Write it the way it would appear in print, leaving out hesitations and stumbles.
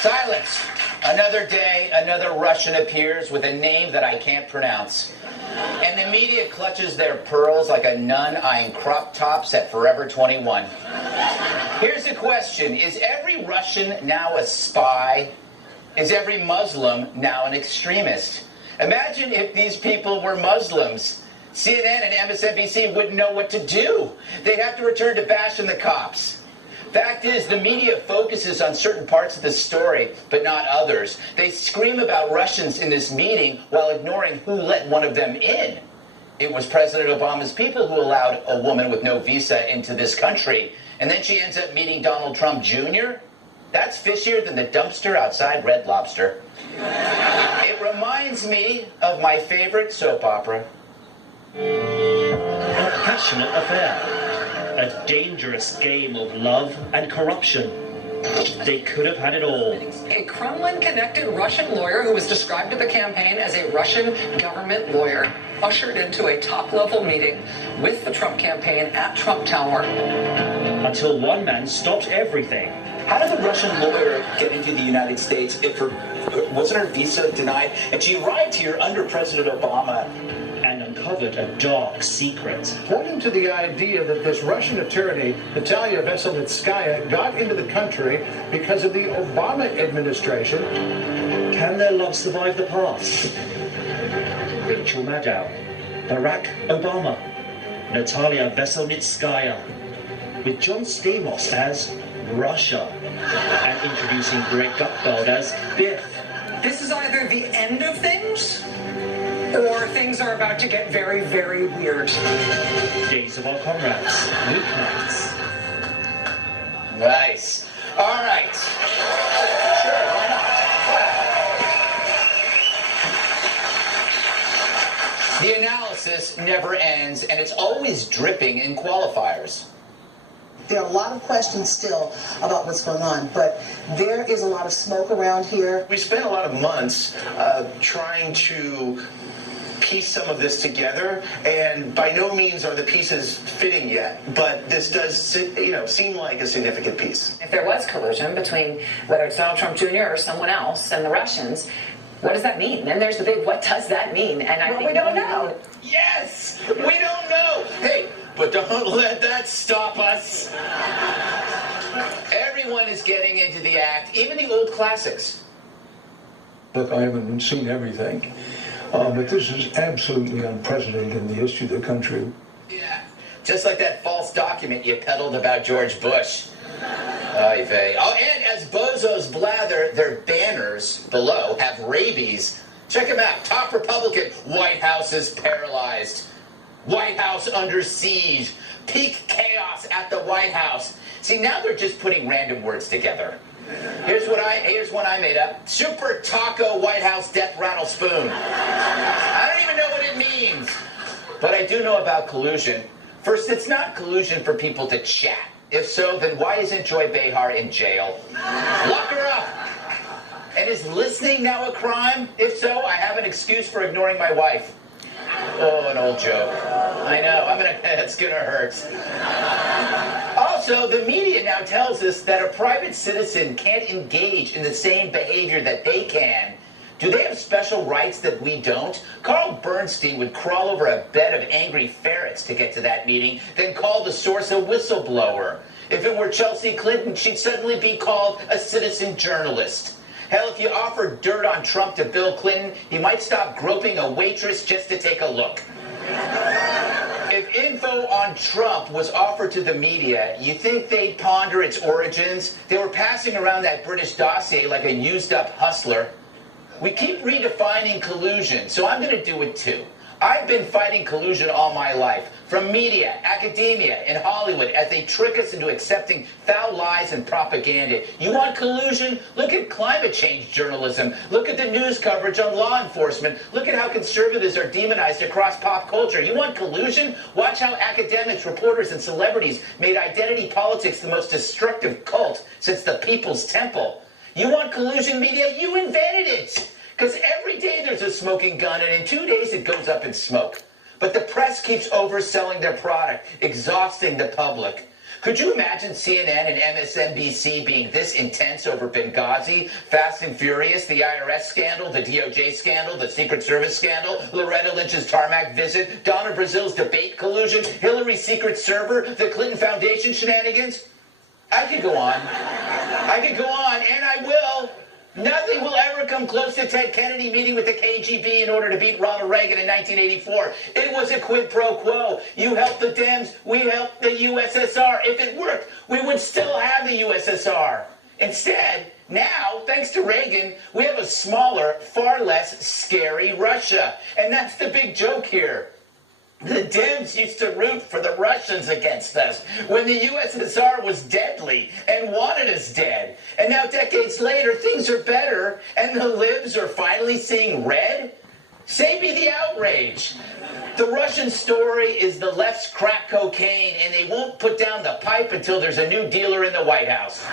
Silence. Another day, another Russian appears with a name that I can't pronounce. And the media clutches their pearls like a nun eyeing crop tops at Forever 21. Here's a question. Is every Russian now a spy? Is every Muslim now an extremist? Imagine if these people were Muslims. CNN and MSNBC wouldn't know what to do. They'd have to return to bashing the cops. Fact is, the media focuses on certain parts of the story, but not others. They scream about Russians in this meeting while ignoring who let one of them in. It was President Obama's people who allowed a woman with no visa into this country. And then she ends up meeting Donald Trump Jr.? That's fishier than the dumpster outside Red Lobster. It reminds me of my favorite soap opera. A passionate affair. A dangerous game of love and corruption. They could have had it all. A Kremlin-connected Russian lawyer who was described to the campaign as a Russian government lawyer ushered into a top-level meeting with the Trump campaign at Trump Tower. Until one man stopped everything. How did the Russian lawyer get into the United States if wasn't her visa denied? And she arrived here under President Obama. And uncovered a dark secret. Pointing to the idea that this Russian attorney, Natalia Veselnitskaya, got into the country because of the Obama administration. Can their love survive the past? Rachel Maddow, Barack Obama, Natalia Veselnitskaya, with John Stamos as Russia, and introducing Greg Gutfeld as Biff. This is either the end of things, or things are about to get very, very weird. Days of Our Comrades, weeknights. Nice. All right. Sure, why not? The analysis never ends, and it's always dripping in qualifiers. There are a lot of questions still about what's going on, but there is a lot of smoke around here. We spent a lot of months trying to piece some of this together, and by no means are the pieces fitting yet, but this does seem like a significant piece. If there was collusion between whether it's Donald Trump Jr. or someone else and the Russians, what does that mean? And there's the big, what does that mean? And I think we don't know. Yes, we don't know. Hey, but don't let that stop us. Everyone is getting into the act, even the old classics. Look, I haven't seen everything, but this is absolutely unprecedented in the history of the country. Yeah, just like that false document you peddled about George Bush. Oy vey. Oh, and as bozos blather, their banners below have rabies. Check them out. Top Republican, White House is paralyzed. White House under siege. Peak chaos at the White House. See, now they're just putting random words together. Here's one I made up. Super Taco White House Death Rattle Spoon. I don't even know what it means. But I do know about collusion. First, it's not collusion for people to chat. If so, then why isn't Joy Behar in jail? Lock her up. And is listening now a crime? If so, I have an excuse for ignoring my wife. Oh, an old joke. I know, it's gonna hurt. Also, the media now tells us that a private citizen can't engage in the same behavior that they can. Do they have special rights that we don't? Carl Bernstein would crawl over a bed of angry ferrets to get to that meeting, then call the source a whistleblower. If it were Chelsea Clinton, she'd suddenly be called a citizen journalist. Hell, if you offered dirt on Trump to Bill Clinton, he might stop groping a waitress just to take a look. If info on Trump was offered to the media, you think they'd ponder its origins? They were passing around that British dossier like a used-up hustler. We keep redefining collusion, so I'm going to do it too. I've been fighting collusion all my life, from media, academia, and Hollywood, as they trick us into accepting foul lies and propaganda. You want collusion? Look at climate change journalism. Look at the news coverage on law enforcement. Look at how conservatives are demonized across pop culture. You want collusion? Watch how academics, reporters, and celebrities made identity politics the most destructive cult since the People's Temple. You want collusion media? You invented it! Because every day there's a smoking gun, and in 2 days it goes up in smoke. But the press keeps overselling their product, exhausting the public. Could you imagine CNN and MSNBC being this intense over Benghazi, Fast and Furious, the IRS scandal, the DOJ scandal, the Secret Service scandal, Loretta Lynch's tarmac visit, Donna Brazil's debate collusion, Hillary's secret server, the Clinton Foundation shenanigans? I could go on. I could go on, and I will. Nothing will ever come close to Ted Kennedy meeting with the KGB in order to beat Ronald Reagan in 1984. It was a quid pro quo. You helped the Dems, we helped the USSR. If it worked, we would still have the USSR. Instead, now, thanks to Reagan, we have a smaller, far less scary Russia. And that's the big joke here. The Dems used to root for the Russians against us when the USSR was deadly and wanted us dead. And now, decades later, things are better and the libs are finally seeing red? Save me the outrage. The Russian story is the left's crack cocaine, and they won't put down the pipe until there's a new dealer in the White House.